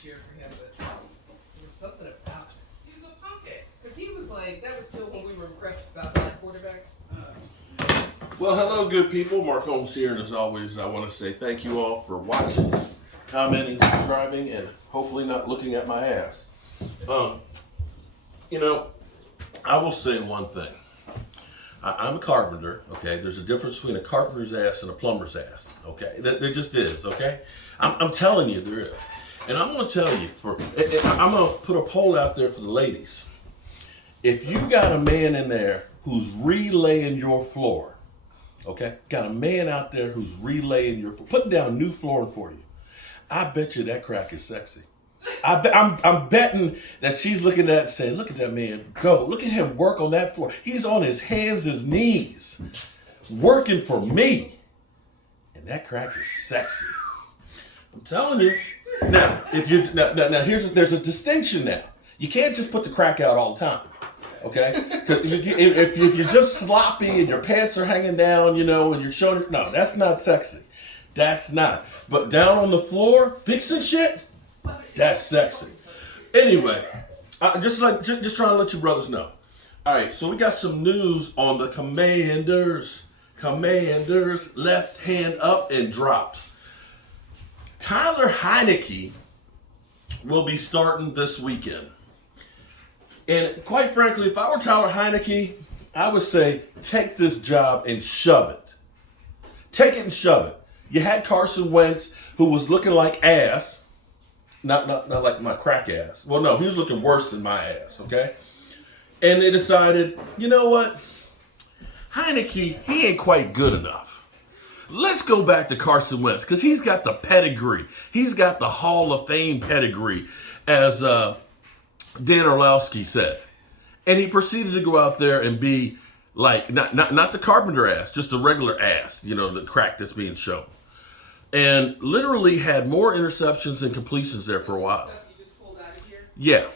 cheer for him, but there was something about it. He was a pocket. Because he was like, that was still when we were impressed about black quarterbacks. Well, hello, good people. Mark Holmes here, and as always, I want to say thank you all for watching, commenting, subscribing, and hopefully not looking at my ass. I will say one thing. I'm a carpenter, okay? There's a difference between a carpenter's ass and a plumber's ass, okay? There just is, okay? I'm telling you there is. And I'm going to tell you, I'm going to put a poll out there for the ladies. If you got a man in there who's relaying your floor, okay? Got a man out there who's relaying putting down new flooring for you, I bet you that crack is sexy. I'm betting that she's looking at that saying, look at that man go. Look at him work on that floor. He's on his hands, his knees, working for me. And that crack is sexy. I'm telling you. Now, there's a distinction now. You can't just put the crack out all the time. Okay? Because if you're just sloppy and your pants are hanging down, and you're showing it, no, that's not sexy. That's not. But down on the floor, fixing shit, that's sexy. Anyway, just trying to let you brothers know. All right, so we got some news on the Commanders. Commanders left hand up and dropped. Tyler Heineke will be starting this weekend. And quite frankly, if I were Tyler Heineke, I would say take this job and shove it. Take it and shove it. You had Carson Wentz, who was looking like ass. Not like my crack ass. Well, no, he was looking worse than my ass, okay? And they decided, you know what? Heineke, he ain't quite good enough. Let's go back to Carson Wentz, because he's got the pedigree. He's got the Hall of Fame pedigree, as Dan Orlowski said. And he proceeded to go out there and be like, not the carpenter ass, just the regular ass, the crack that's being shown. And literally had more interceptions and completions there for a while. You just pulled out of here? Yeah.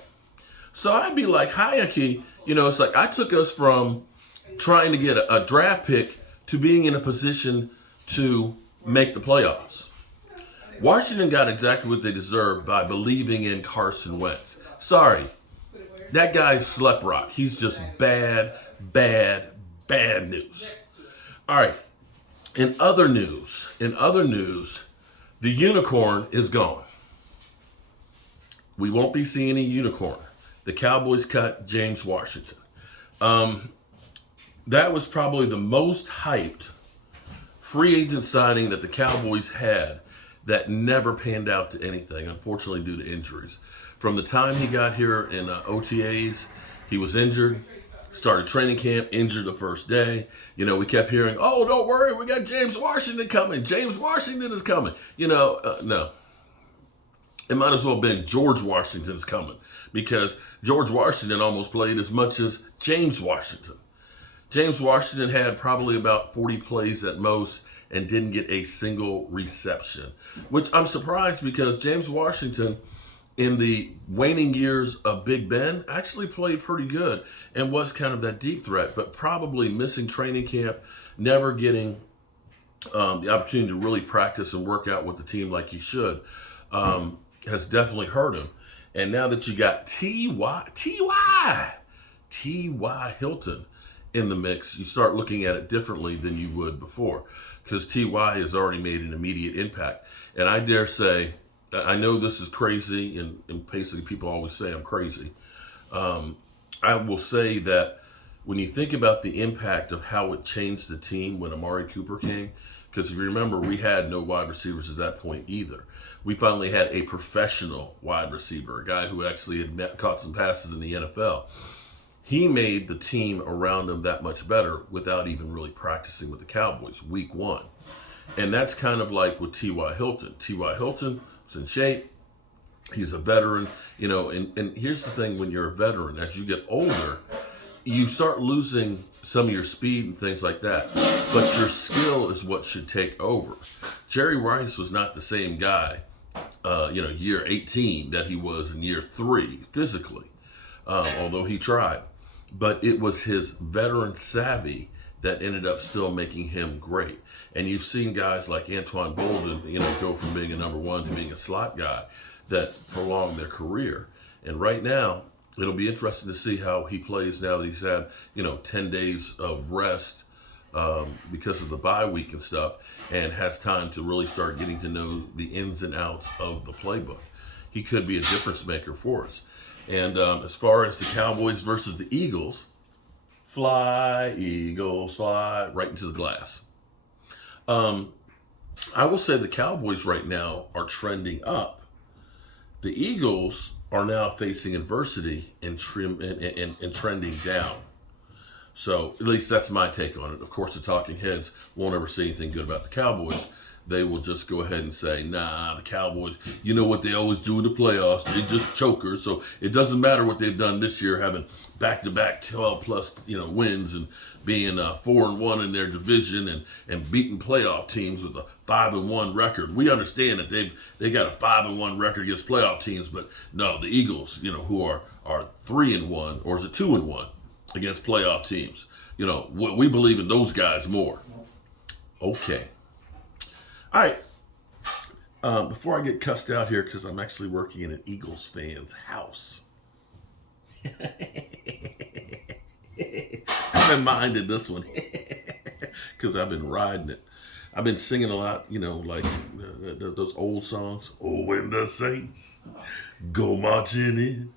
So I'd be like, Heineke, it's like I took us from trying to get a draft pick to being in a position to make the playoffs. Washington got exactly what they deserved by believing in Carson Wentz. Sorry, that guy's slep rock. He's just bad news. All right. In other news, the unicorn is gone. We won't be seeing a unicorn. The Cowboys cut James Washington. That was probably the most hyped free agent signing that the Cowboys had that never panned out to anything, unfortunately due to injuries. From the time he got here in OTAs, he was injured. Started training camp, injured the first day. We kept hearing, oh, don't worry, we got James Washington coming. James Washington is coming. No. It might as well have been George Washington's coming, because George Washington almost played as much as James Washington. James Washington had probably about 40 plays at most and didn't get a single reception, which I'm surprised, because James Washington, in the waning years of Big Ben, actually played pretty good and was kind of that deep threat, but probably missing training camp, never getting the opportunity to really practice and work out with the team like he should, has definitely hurt him. And now that you got T.Y. Hilton in the mix, you start looking at it differently than you would before, because T.Y. has already made an immediate impact. And I dare say, I know this is crazy, and basically people always say I'm crazy. I will say that when you think about the impact of how it changed the team when Amari Cooper came, because if you remember, we had no wide receivers at that point either. We finally had a professional wide receiver, a guy who actually had caught some passes in the NFL. He made the team around him that much better without even really practicing with the Cowboys week one. And that's kind of like with T.Y. Hilton. T.Y. Hilton was in shape. He's a veteran, and here's the thing: when you're a veteran, as you get older, you start losing some of your speed and things like that. But your skill is what should take over. Jerry Rice was not the same guy, year 18 that he was in year 3 physically, although he tried. But it was his veteran savvy that ended up still making him great. And you've seen guys like Antoine Bolden, go from being a number one to being a slot guy. that prolong their career. And right now, it'll be interesting to see how he plays now that he's had, 10 days of rest because of the bye week and stuff, and has time to really start getting to know the ins and outs of the playbook. He could be a difference maker for us. And as far as the Cowboys versus the Eagles, fly, Eagles, fly, right into the glass. I will say the Cowboys right now are trending up. The Eagles are now facing adversity and trending down. So at least that's my take on it. Of course, the talking heads won't ever say anything good about the Cowboys. They will just go ahead and say, nah, the Cowboys, you know what they always do in the playoffs. They just chokers. So it doesn't matter what they've done this year, having back-to-back 12-plus, wins and being 4-1 in their division and beating playoff teams with a 5-1 record. We understand that they got a 5-1 record against playoff teams, but no, the Eagles, who are 3-1, or is it 2-1 against playoff teams? We believe in those guys more. Okay. All right, before I get cussed out here, because I'm actually working in an Eagles fan's house. I've been minded this one because I've been riding it. I've been singing a lot, like those old songs. Oh, when the Saints go marching in.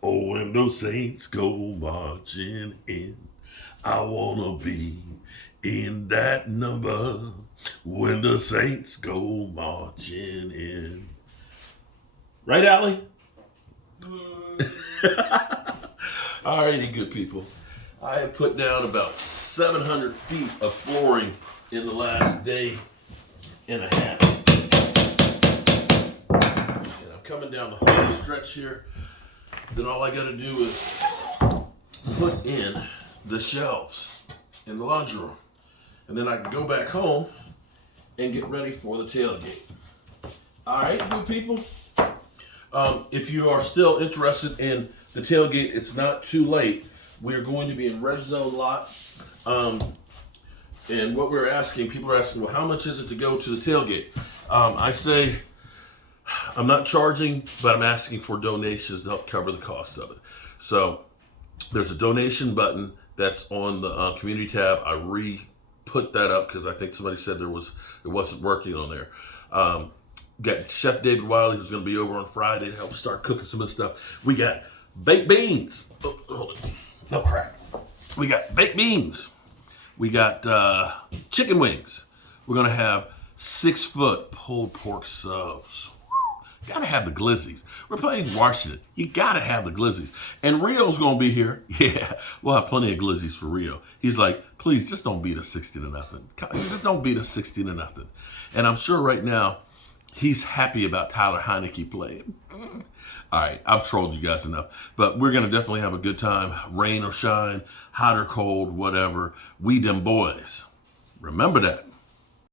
Oh, when those Saints go marching in. I want to be in that number when the Saints go marching in. Right, Allie? All righty, good people. I have put down about 700 feet of flooring in the last day and a half. And I'm coming down the home stretch here. Then all I got to do is put in the shelves in the laundry room. And then I can go back home and get ready for the tailgate. All right, good people. If you are still interested in the tailgate, it's not too late. We're going to be in red zone lot. And what we're asking, people are asking, well, how much is it to go to the tailgate? I say, I'm not charging, but I'm asking for donations to help cover the cost of it. So there's a donation button that's on the community tab. I put that up because I think somebody said it wasn't working on there. Got Chef David Wiley, who's going to be over on Friday to help start cooking some of the stuff. We got baked beans. Oh, hold it. No crap. We got baked beans. We got chicken wings. We're going to have 6-foot pulled pork subs. Got to have the glizzies. We're playing Washington. You got to have the glizzies. And Rio's going to be here. Yeah, we'll have plenty of glizzies for Rio. He's like, please, just don't beat us 60-0. Just don't beat us 60-0. And I'm sure right now he's happy about Tyler Heineke playing. All right, I've trolled you guys enough. But we're going to definitely have a good time. Rain or shine, hot or cold, whatever. We them boys. Remember that.